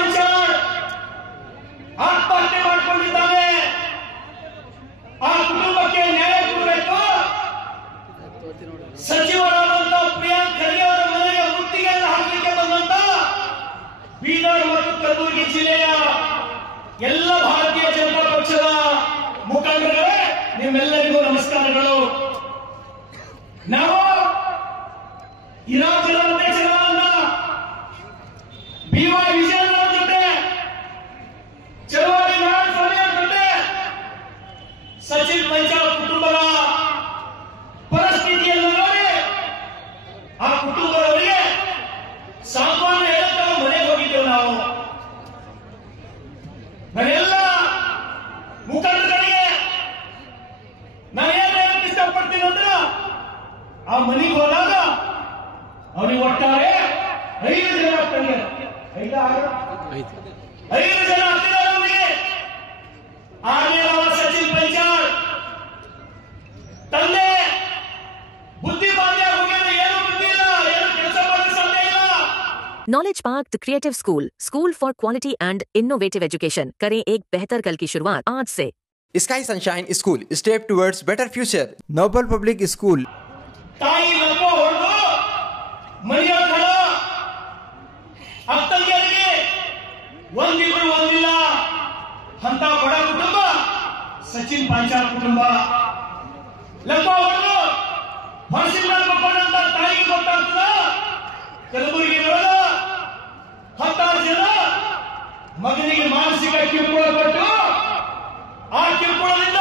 ಪಂಚಾಳ್ ಆತ್ಮಹತ್ಯೆ ಮಾಡಿಕೊಂಡಿದ್ದಾನೆ. ಆ ಕುಟುಂಬಕ್ಕೆ ನ್ಯಾಯ ಕೊಡಬೇಕು. ಸಚಿವರಾದಂತ ಪ್ರಿಯಾಂಕ್ ಖರ್ಗೆ ಅವರ ಮನೆಗೆ ಮುತ್ತಿಗೆಯನ್ನು ಹಾಕಲಿಕ್ಕೆ ಬಂದಂತ ಬೀದರ್ ಮತ್ತು ಕಲಬುರಗಿ ಜಿಲ್ಲೆಯ ಎಲ್ಲ ಭಾರತೀಯ ಜನತಾ ಪಕ್ಷದ ಮುಖಂಡರೇ, ನಿಮ್ಮೆಲ್ಲರಿಗೂ ನಮಸ್ಕಾರಗಳು. ನಾವು ಇರಾಕ್ ಅಧ್ಯಕ್ಷರಾದ BY ವಿಜಯನ್ ಅವರ ಜೊತೆ, ಚಲವಾದಿ ನಾರಾಯಣ ಸ್ವಾಮಿ ಅವರ ಜೊತೆ, ಸಚಿನ್ ಪಂಚಾಳ್ ಕುಟುಂಬದ ಪರಿಸ್ಥಿತಿಯನ್ನು ನೋಡಿ ಆ ಕುಟುಂಬದವರಿಗೆ ಸಾಂತ್ವನ ಹೇಳಕ್ಕೆ ಮನೆಗೆ ಹೋಗಿದ್ದೇವೆ. ನಾವು ನಾನೆಲ್ಲ ಮುಖಂಡರಿಗೆ ನಾನು ಏನ್ ಹೇಳಕ್ಕೆ ಇಷ್ಟಪಡ್ತೀನಿ ಅಂದ್ರೆ, ಆ ಮನೆಗೆ ಹೋದಾಗ ಅವನಿಗೆ ಒಟ್ಟಾರೆ 5 ಜನ ಆಗ್ತಾರೆ. 5 ಜನ ಆಗ್ತಿದ್ದಾರೆ ಅವನಿಗೆ. ಆಮೇಲೆ ಸಚಿನ್ ಪಂಚಾಳ್ ತಂದೆ ಬುದ್ಧಿಮಾಂದ್ಯ ಹೋಗ್ಯಾನ, ಏನು ಬುದ್ಧಿ ಇಲ್ಲ, ಏನು ಕೆಲಸ ಮಾಡಲಿಕ್ಕೆ ಸಾಧ್ಯ ಇಲ್ಲ. Knowledge Park the creative school for quality and innovative education. करें एक बेहतर कल की शुरुआत आज से। Sky Sunshine School, step towards better future. Noble Public School. ತಾಯಿ ಲಕ್ಕೋ ಹೊಡೆದು ಮನೆಯೊಳಗ ಅತ್ತಂಗಿಯರಿಗೆ ಒಂದಿಬ್ರು ಒಂದಿಲ್ಲ ಅಂತ ಬಡ ಕುಟುಂಬ ಸಚಿನ್ ಪಂಚಾಳ್ ಕುಟುಂಬ. ಲಕ್ಕೋ ಹೊಡೆದು ಹೊರಸಿನ ಮಕ್ಕಳಂತ ತಾಯಿಗೆ ಗೊತ್ತಾಗ್ತದ. ಕಲಬುರಗಿ ಒಳಗ 16 ಜನ ಮಗನಿಗೆ ಮಾನಸಿಕ ಕಿರುಕುಳ ಕೊಟ್ಟು, ಆ ಕಿರುಕುಳದಿಂದ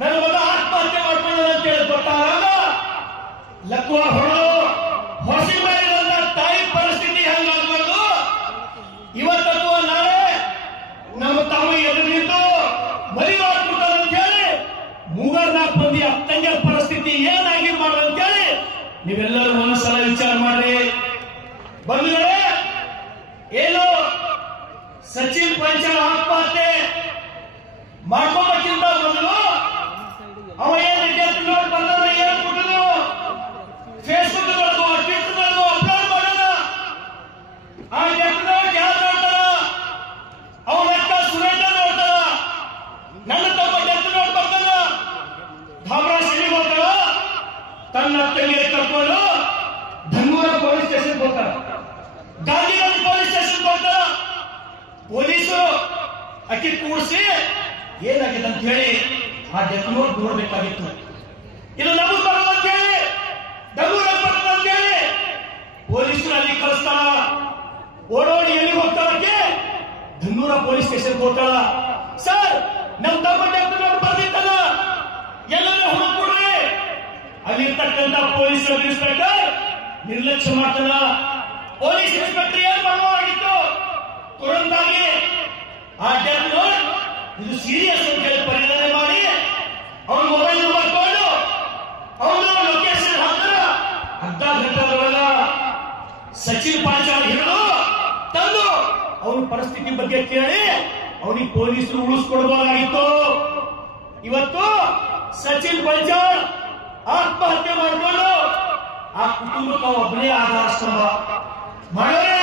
ನನ್ನ ಮಗ ಆತ್ಮಹತ್ಯೆ ಮಾಡ್ಕೊಂಡ ಅಂತ ಹೇಳಿ ಗೊತ್ತಾಗ ಲಕ್ಕುವ ಹೊಡೆದು ಹೊಸಿ ಮಾಡಿದಂತ ತಾಯಿ ಪರಿಸ್ಥಿತಿ ಹೆಂಗಾಗಬಾರ್ದು. ಇವತ್ತು ನಾಳೆ ನಮ್ಮ ತಾವು ಎದುರು ನಿಂತು ಮದುವೆ ಮಾಡ್ಬಿಡ್ತಾರೆ ಅಂತ ಹೇಳಿ 3-4 ಮಂದಿ ಅತ್ತಂಗಿಯ ಪರಿಸ್ಥಿತಿ ಏನಾಗಿರ್ಬಾರ್ದು ಅಂತ ಹೇಳಿ ನೀವೆಲ್ಲರೂ ಒಂದ್ಸಲ ವಿಚಾರ ಮಾಡಿ. ಬಂಧುಗಳೇ, ಏನು ಸಚಿನ್ ಪಂಚಾಳ್ ಆತ್ಮಹತ್ಯೆ ಮಾಡ್ಕೋಬೇಕಿಂತ ಮೊದಲು ಅವ ಏನು ಡೆತ್ ನೋಟ್ ಬಂದ ಏನು ಕೊಟ್ಟನು, ಫೇಸ್ಬುಕ್ ಟ್ವಿಟರ್ ಅಪ್ಲೋಡ್ ಮಾಡೋಣ. ಆ ಡೆತ್ ನೋಟ್ ಯಾರು ನೋಡ್ತಾರ? ಅವನ ಅಕ್ಕ ಸುರೇಶ ನೋಡ್ತಾರ. ನನ್ನ ತಮ್ಮ ಡೆತ್ ನೋಟ್ ಬರ್ತಾನ, ಧಾಮರಾ ಸಿಟಿಗೆ ಹೋಗ್ತಾರ, ತನ್ನ ತಂಗಿಗೆ ಕರ್ಕೊಂಡು ಧನ್ಮೂರ ಪೊಲೀಸ್ ಸ್ಟೇಷನ್ ಹೋಗ್ತಾರ, ಗಾಂಧಿನಗರ ಪೊಲೀಸ್ ಸ್ಟೇಷನ್ ಹೋಗ್ತಾರ. ಪೊಲೀಸರು ಅಕ್ಕಿ ಕೂಡಿಸಿ ಏನಾಗಿದೆ ಅಂತ ಹೇಳಿ ಆ ಡೆತ್ ನೋಟ್ ನೋಡ್ಬೇಕಾಗಿತ್ತು. ಇದು ನಮಗೆ ಬರೋದು ಅಂತ ಹೇಳಿ, ನಮ್ಮೂರಲ್ಲಿ ಬರೋದು ಅಂತ ಹೇಳಿ ಪೊಲೀಸರು ಅಲ್ಲಿ ಕಳಿಸ್ತಾರ. ಓಡೋಡಿ ಎಲ್ಲಿ ಹೋಗ್ತಾರಕ್ಕೆ ಧನ್ನೂರ ಪೊಲೀಸ್ ಸ್ಟೇಷನ್ ಹೋಗ್ತಾರ. ಸರ್, ನಮ್ ತಮ್ಮ ಡೆತ್ ನೋಟ್ ಬರ್ದಿತ್ತಲ್ಲ, ಎಲ್ಲರೂ ಹುಡುಕೊಡ್ರಿ. ಅಲ್ಲಿರ್ತಕ್ಕಂಥ ಪೊಲೀಸ್ ಇನ್ಸ್ಪೆಕ್ಟರ್ ನಿರ್ಲಕ್ಷ್ಯ ಮಾಡ್ತಾನ. ಪೊಲೀಸ್ ಇನ್ಸ್ಪೆಕ್ಟರ್ ಏನ್ ಮಾಡಬೇಕಾಗಿತ್ತು? ತುರಂತಾಗಿ ಆ ಡೆತ್ ನೋಟ್ ಇದು ಸೀರಿಯಸ್ ಅಂತ ಹೇಳಿ ಪರಿಗಣನೆ ಮಾಡಿ ಅವನ ಮೊಬೈಲ್ ನಂಬರ್ ತಗೊಂಡು ಅವನು ಲೊಕೇಶನ್ ಹಾಕಿದ್ರ ಅರ್ಧ ಗಂಟೆದೊಳಗ ಸಚಿನ್ ಪಂಚಾಳ್ ಹಿಡಿದು ತಂದು ಅವನ ಪರಿಸ್ಥಿತಿ ಬಗ್ಗೆ ಕೇಳಿ ಅವನಿಗೆ ಪೊಲೀಸರು ಉಳಿಸ್ಕೊಡ್ಬೋದಾಗಿತ್ತು. ಇವತ್ತು ಸಚಿನ್ ಪಂಚಾಳ್ ಆತ್ಮಹತ್ಯೆ ಮಾಡಿಕೊಂಡು ಆ ಕುಟುಂಬಕ್ಕೆ ಒಬ್ಬನೇ ಆಧಾರ ಸ್ತಂಭ ಮಾಡೋರೆ.